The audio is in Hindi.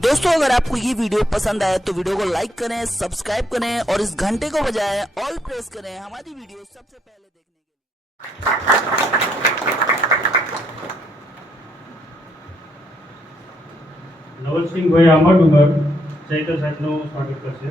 दोस्तों अगर आपको ये वीडियो पसंद आए तो वीडियो को लाइक करें सब्सक्राइब करें और इस घंटे को बजाएं ऑल प्रेस करें हमारी वीडियो सबसे पहले देखने के लिए નવલસિંહભાઈ આંબાડુંગર ચૈતર સાહેબનું સ્વાગત કરશે